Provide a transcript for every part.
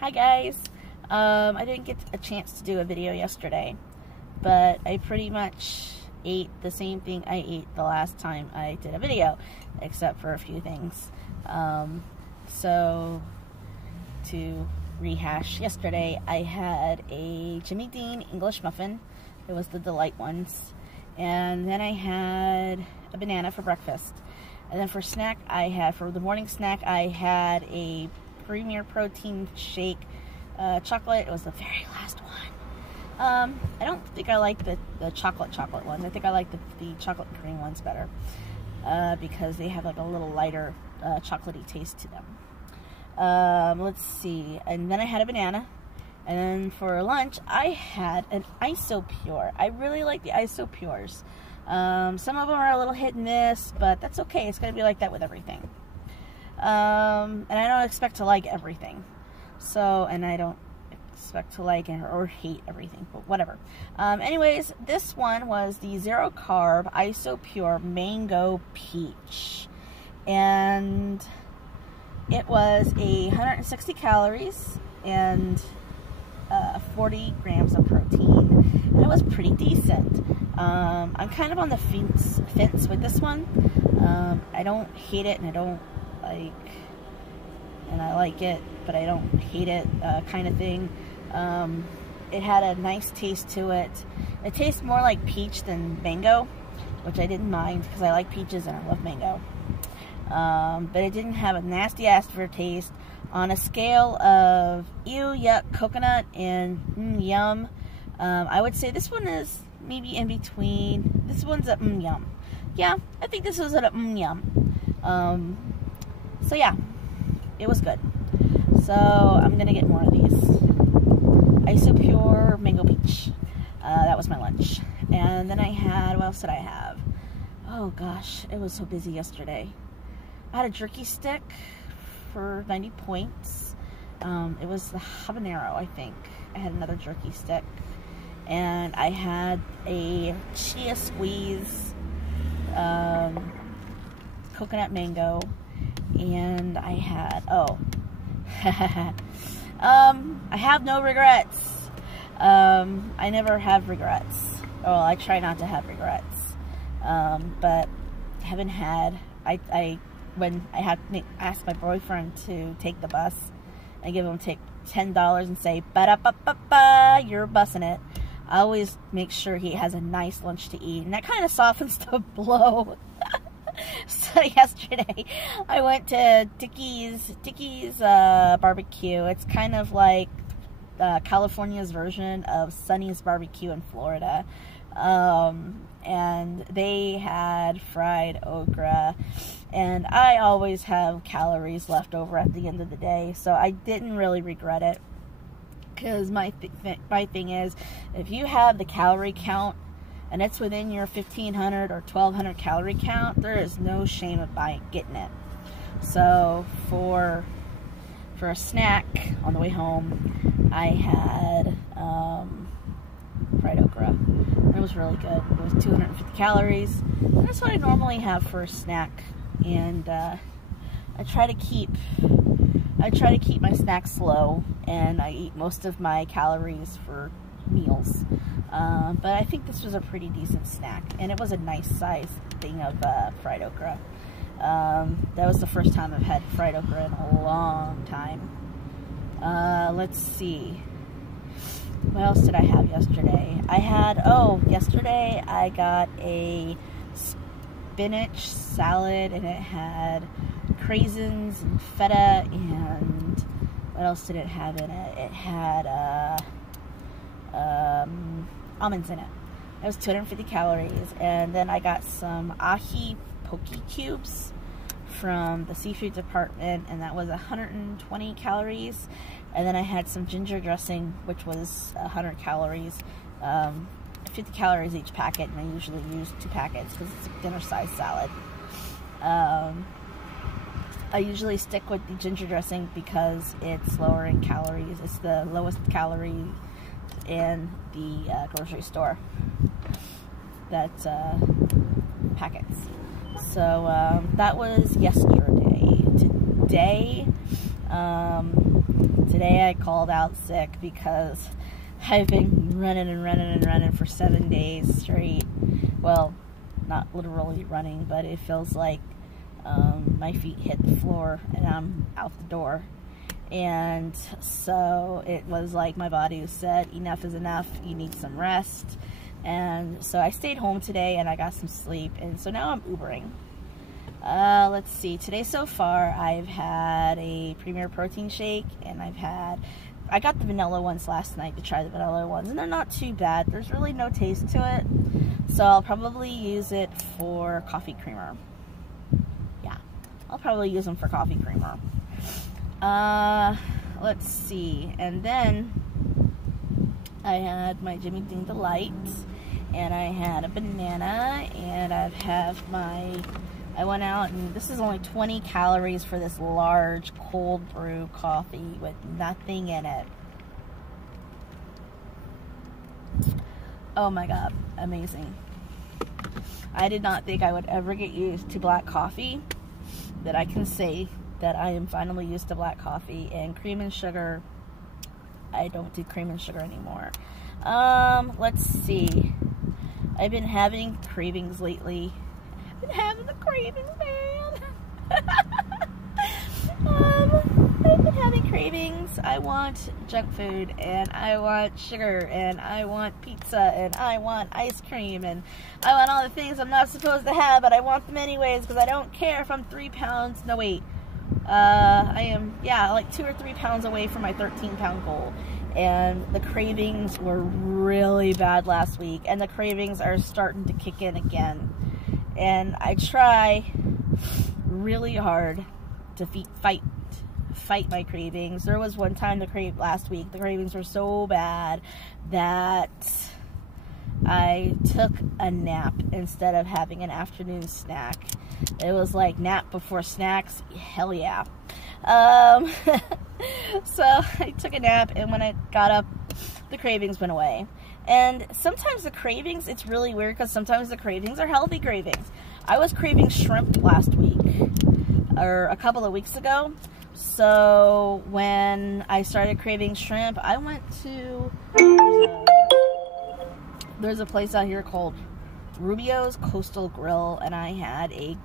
Hi guys. I didn't get a chance to do a video yesterday, but I pretty much ate the same thing I ate the last time I did a video, except for a few things. So to rehash, yesterday I had a Jimmy Dean English muffin. It was the Delight ones. And then I had a banana for breakfast. And then for the morning snack, I had a Premier protein shake, chocolate. It was the very last one. I don't think I like the chocolate ones. I think I like the chocolate cream ones better, because they have like a little lighter chocolatey taste to them. Let's see. And then I had a banana. And then for lunch, I had an Isopure. I really like the Isopures. Some of them are a little hit and miss, but that's okay. It's going to be like that with everything. And I don't expect to like everything. And I don't expect to like or hate everything, but whatever. Anyways, this one was the zero carb Isopure Mango Peach. And it was 160 calories and 40 grams of protein. And it was pretty decent. I'm kind of on the fence with this one. I don't hate it and I don't I like it, but I don't hate it, kind of thing. It had a nice taste to it. It tastes more like peach than mango, which I didn't mind because I like peaches and I love mango. But it didn't have a nasty aftertaste. On a scale of ew, yuck, coconut, and yum, I would say this one is maybe in between. This one's a yum. Yeah, I think this was a yum. So yeah, it was good. So I'm gonna get more of these. Isopure Mango Peach. That was my lunch. And then I had, what else did I have? Oh gosh, it was so busy yesterday. I had a jerky stick for 90 points. It was the habanero, I think. I had another jerky stick. And I had a chia squeeze, coconut mango, and I had, I have no regrets. I never have regrets. Well, I try not to have regrets. But I haven't had, when I had to ask my boyfriend to take the bus, I give him $10 and say, ba-da-ba-ba-ba, you're bussing it. I always make sure he has a nice lunch to eat, and that kind of softens the blow. So yesterday, I went to Dickie's barbecue. It's kind of like California's version of Sonny's barbecue in Florida. And they had fried okra, and I always have calories left over at the end of the day, so I didn't really regret it. Because my thing is, if you have the calorie count and it's within your 1,500 or 1,200 calorie count, there is no shame of getting it. So for a snack on the way home, I had fried okra. It was really good. It was 250 calories. And that's what I normally have for a snack. And I try to keep my snacks low, and I eat most of my calories for meals. But I think this was a pretty decent snack, and it was a nice size thing of fried okra. That was the first time I've had fried okra in a long time. Let's see. What else did I have yesterday? Yesterday I got a spinach salad, and it had craisins and feta, and what else did it have in it? It had almonds in it. It was 250 calories. And then I got some ahi poke cubes from the seafood department, and that was 120 calories. And then I had some ginger dressing, which was 100 calories. 50 calories each packet, and I usually use 2 packets because it's a dinner-sized salad. I usually stick with the ginger dressing because it's lower in calories. It's the lowest calorie in the grocery store. That's packets. So that was yesterday. Today, today I called out sick because I've been running for 7 days straight. Well, not literally running, but it feels like my feet hit the floor and I'm out the door. And so it was like my body said, enough is enough, you need some rest. And so I stayed home today and I got some sleep, and so now I'm Ubering. Let's see, today so far I've had a Premier protein shake, and I got the vanilla ones last night to try the vanilla ones, and they're not too bad. There's really no taste to it, so I'll probably use it for coffee creamer. Yeah, I'll probably use them for coffee creamer. Let's see, and then I had my Jimmy Dean Delight, and I had a banana, and I went out, and this is only 20 calories for this large cold brew coffee with nothing in it. Oh my god, amazing. I did not think I would ever get used to black coffee, but I can say that I am finally used to black coffee. And cream and sugar, I don't do cream and sugar anymore. Let's see. I've been having cravings lately. I've been having the cravings, man. I've been having cravings. I want junk food, and I want sugar, and I want pizza, and I want ice cream, and I want all the things I'm not supposed to have, but I want them anyways because I don't care if I'm 3 pounds. No, wait. I am, yeah, like 2 or 3 pounds away from my 13-pound goal. And the cravings were really bad last week, and the cravings are starting to kick in again. And I try really hard to fight my cravings. There was one time last week, the cravings were so bad that I took a nap instead of having an afternoon snack. It was like nap before snacks. Hell yeah. So I took a nap, and when I got up, the cravings went away. And sometimes the cravings, it's really weird because sometimes the cravings are healthy cravings. I was craving shrimp last week, or a couple of weeks ago. So when I started craving shrimp, I went to, there's a place out here called Rubio's Coastal Grill, and I had a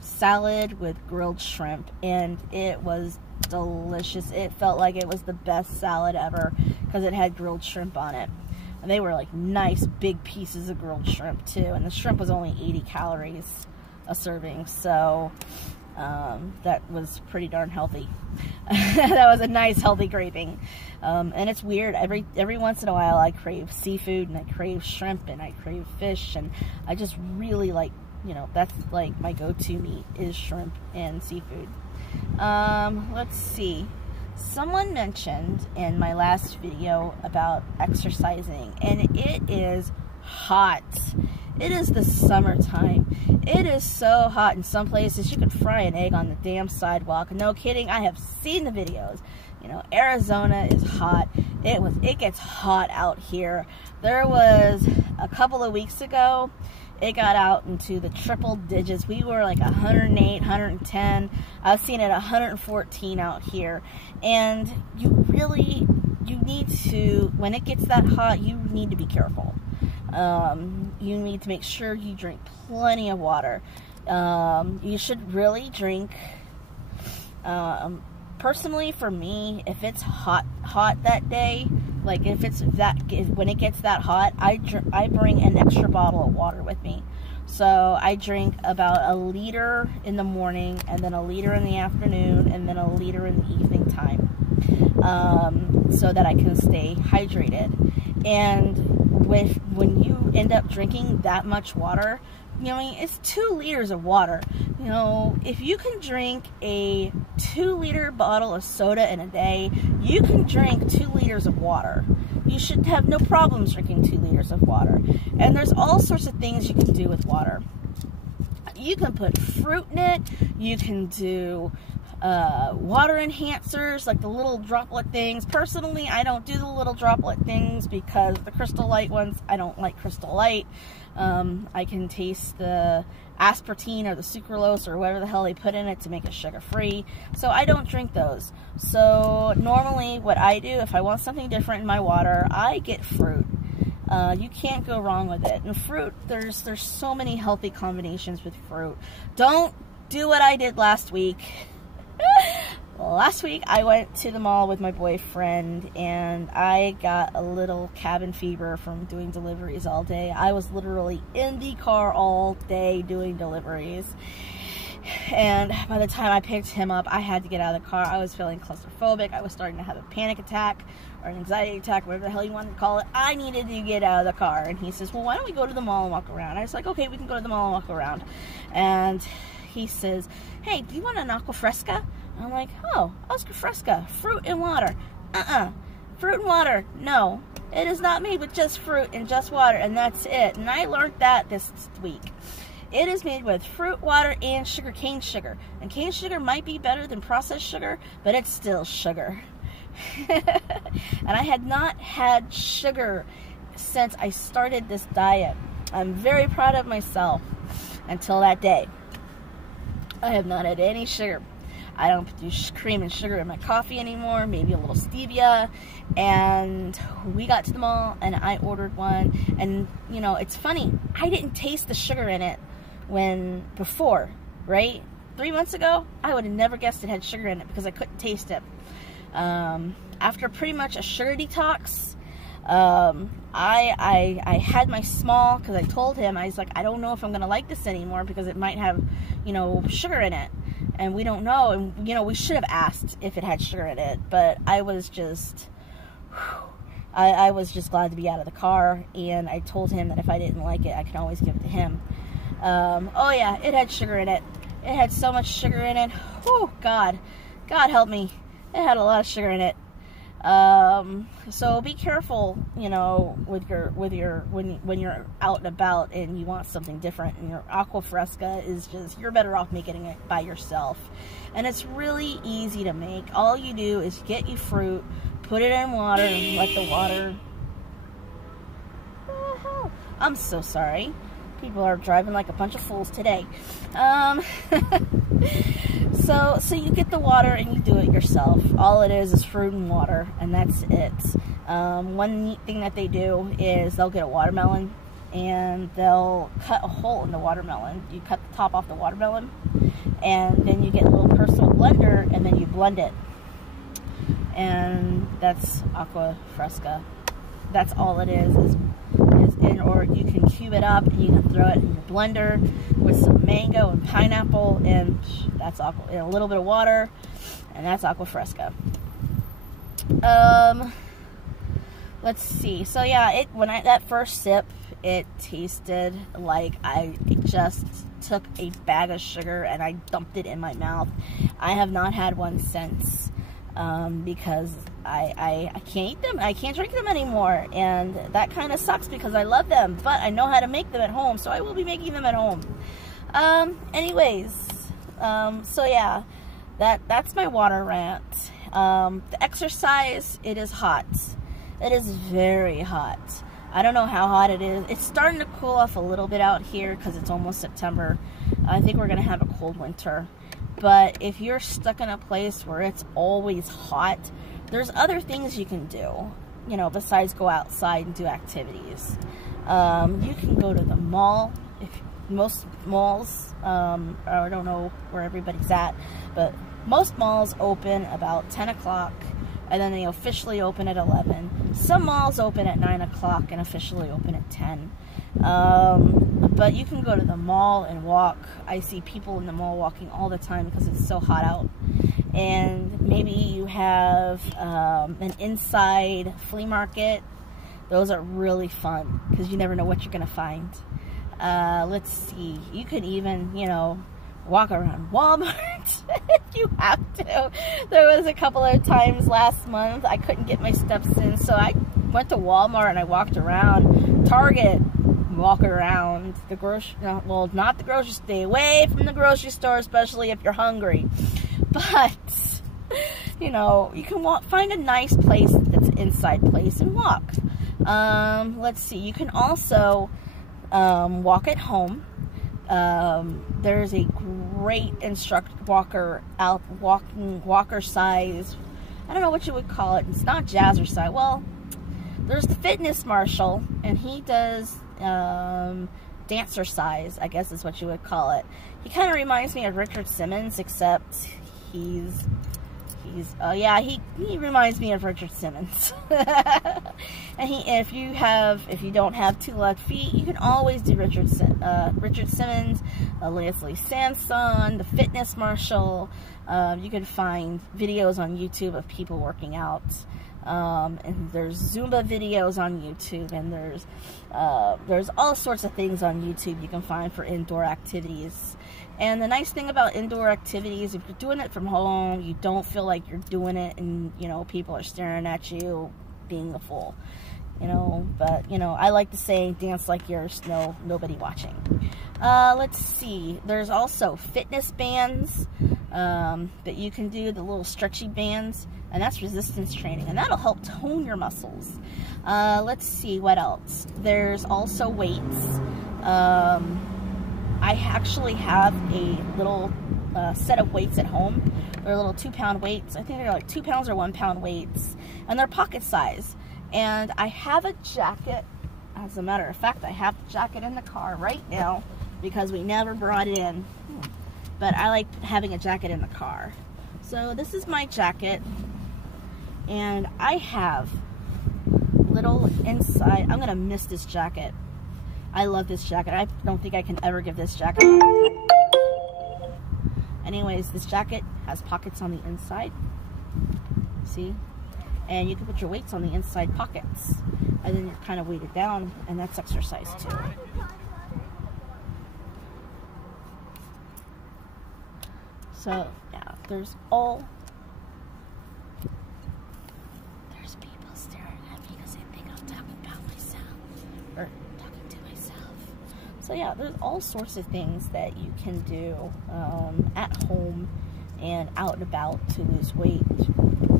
salad with grilled shrimp, and it was delicious. It felt like it was the best salad ever because it had grilled shrimp on it, and they were like nice big pieces of grilled shrimp too, and the shrimp was only 80 calories a serving, so that was pretty darn healthy. That was a nice healthy craving. And it's weird, every once in a while I crave seafood, and I crave shrimp, and I crave fish, and I just really like, you know, that's like my go-to meat is shrimp and seafood. Let's see. Someone mentioned in my last video about exercising, and it is hot. It is the summertime. It is so hot in some places you can fry an egg on the damn sidewalk. No kidding, I have seen the videos. You know, Arizona is hot. It gets hot out here. There was a couple of weeks ago, it got out into the triple digits. We were like 108, 110. I've seen it 114 out here. And you need to, when it gets that hot, you need to be careful. You need to make sure you drink plenty of water. You should really drink, personally for me, if it's hot that day, like when it gets that hot, I bring an extra bottle of water with me. So I drink about a liter in the morning, and then a liter in the afternoon, and then a liter in the evening time, so that I can stay hydrated. And when you end up drinking that much water, you know, it's 2 liters of water. You know, if you can drink a 2-liter bottle of soda in a day, you can drink 2 liters of water. You should have no problems drinking 2 liters of water. And there's all sorts of things you can do with water. You can put fruit in it. You can do water enhancers, like the little droplet things. Personally, I don't do the little droplet things because the Crystal Light ones, I don't like Crystal Light. I can taste the aspartame or the sucralose or whatever the hell they put in it to make it sugar-free, so I don't drink those. So normally what I do, if I want something different in my water, I get fruit. You can't go wrong with it. And fruit, there's so many healthy combinations with fruit. Don't do what I did last week. Last week I went to the mall with my boyfriend and I got a little cabin fever from doing deliveries all day. I was literally in the car all day doing deliveries. And by the time I picked him up, I had to get out of the car. I was feeling claustrophobic. I was starting to have a panic attack or an anxiety attack, whatever the hell you want to call it. I needed to get out of the car. And he says, well, why don't we go to the mall and walk around? I was like, okay, we can go to the mall and walk around. And he says, hey, do you want an aqua fresca? I'm like, oh, aqua fresca, fruit and water. Fruit and water, no. It is not made with just fruit and just water, and that's it. And I learned that this week. It is made with fruit, water, and sugar, cane sugar. And cane sugar might be better than processed sugar, but it's still sugar. And I had not had sugar since I started this diet. I'm very proud of myself until that day. I have not had any sugar. I don't do cream and sugar in my coffee anymore, maybe a little stevia. And we got to the mall and I ordered one. And, you know, it's funny. I didn't taste the sugar in it before, right? 3 months ago, I would have never guessed it had sugar in it because I couldn't taste it. After pretty much a sugar detox, I had my small, because I told him, I was like, I don't know if I'm going to like this anymore because it might have, you know, sugar in it. And we don't know. And, you know, we should have asked if it had sugar in it. But I was just, I was just glad to be out of the car. And I told him that if I didn't like it, I could always give it to him. Oh yeah, it had sugar in it. It had so much sugar in it. Oh God, God help me. It had a lot of sugar in it. So be careful, you know, when you're out and about and you want something different, and your aqua fresca is just, you're better off making it by yourself. And it's really easy to make. All you do is get your fruit, put it in water, and let the water, I'm so sorry. People are driving like a bunch of fools today. So you get the water and you do it yourself. All it is fruit and water, and that's it. One neat thing that they do is they'll get a watermelon and they'll cut a hole in the watermelon. You cut the top off the watermelon, and then you get a little personal blender and then you blend it. And that's aqua fresca. That's all it is or you can cube it up and you can throw it in your blender with some mango and pineapple, and that's aqua, and a little bit of water, and that's aqua fresca. Let's see. So yeah, that first sip, it tasted like I just took a bag of sugar and I dumped it in my mouth. I have not had one since. Because I can't eat them, I can't drink them anymore, and that kind of sucks because I love them, but I know how to make them at home, so I will be making them at home. Anyways, so yeah, that's my water rant. The exercise, it is hot. It is very hot. I don't know how hot it is. It's starting to cool off a little bit out here because it's almost September. I think we're going to have a cold winter. But if you're stuck in a place where it's always hot, there's other things you can do, you know, besides go outside and do activities. You can go to the mall. Most malls, I don't know where everybody's at, but most malls open about 10 o'clock, and then they officially open at 11. Some malls open at 9 o'clock and officially open at 10. But you can go to the mall and walk. I see people in the mall walking all the time because it's so hot out. And maybe you have an inside flea market. Those are really fun because you never know what you're going to find. Let's see. You could even, you know, walk around Walmart if you have to. There was a couple of times last month I couldn't get my steps in, so I went to Walmart and I walked around. Target, walk around. Well, not the grocery, stay away from the grocery store, especially if you're hungry. But, you know, you can find a nice place that's an inside place and walk. Let's see, you can also walk at home. There's a great walker size. I don't know what you would call it. It's not jazzercise. Well, there's the fitness marshal, and he does dancer size, I guess is what you would call it. He kind of reminds me of Richard Simmons, except he reminds me of Richard Simmons. And if you don't have 2 left feet, you can always do Richard Simmons, Leslie Sanson, the fitness marshal. You can find videos on YouTube of people working out. And there's Zumba videos on YouTube, and there's all sorts of things on YouTube you can find for indoor activities. And the nice thing about indoor activities, if you're doing it from home, you don't feel like you're doing it and, you know, people are staring at you being a fool, you know. But, you know, I like the saying, dance like there's nobody watching. Let's see, there's also fitness bands that you can do, the little stretchy bands, and that's resistance training, and that'll help tone your muscles. Let's see, what else? There's also weights. I actually have a little set of weights at home. They're little 2-pound weights. I think they're like 2 pounds or 1 pound weights, and they're pocket size. And I have a jacket. As a matter of fact, I have the jacket in the car right now because we never brought it in. But I like having a jacket in the car. So this is my jacket, and I have little inside. I'm gonna miss this jacket. I love this jacket. I don't think I can ever give this jacket up. Anyways, this jacket has pockets on the inside. See? And you can put your weights on the inside pockets. And then you're kind of weighted down, and that's exercise too. So, yeah, there's people staring at me because they think I'm talking about myself. Or talking to myself. So yeah, there's all sorts of things that you can do at home and out and about to lose weight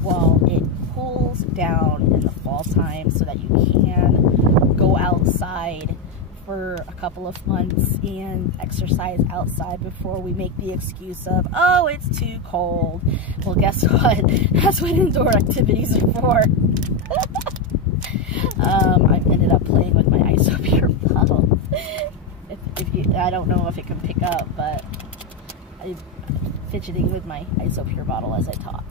while it cools down in the fall time, so that you can go outside for a couple of months and exercise outside before we make the excuse of, oh, it's too cold. Well, guess what? That's what indoor activities are for. I ended up playing with my isopure bottle. I don't know if it can pick up, but I'm fidgeting with my isopure bottle as I talk.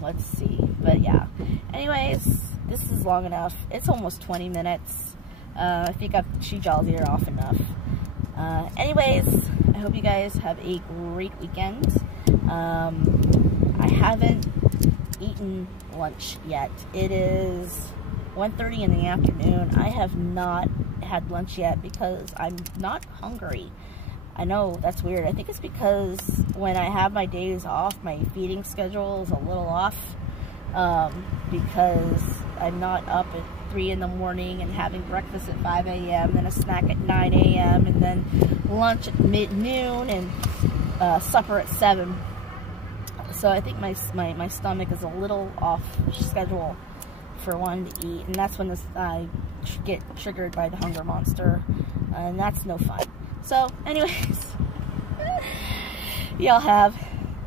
Let's see, but yeah. Anyways, this is long enough. It's almost 20 minutes. I think I've chewed y'all's ear off enough. Anyways, I hope you guys have a great weekend. I haven't eaten lunch yet. It is 1:30 in the afternoon. I have not had lunch yet because I'm not hungry. I know, that's weird. I think it's because when I have my days off, my feeding schedule is a little off. Because I'm not up at 3 in the morning and having breakfast at 5 a.m., then a snack at 9 a.m., and then lunch at mid-noon, and supper at 7. So I think my stomach is a little off schedule for wanting to eat, and that's when I get triggered by the hunger monster, and that's no fun. So anyways, y'all have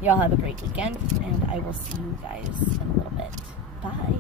a great weekend, and I will see you guys in a little bit. Bye.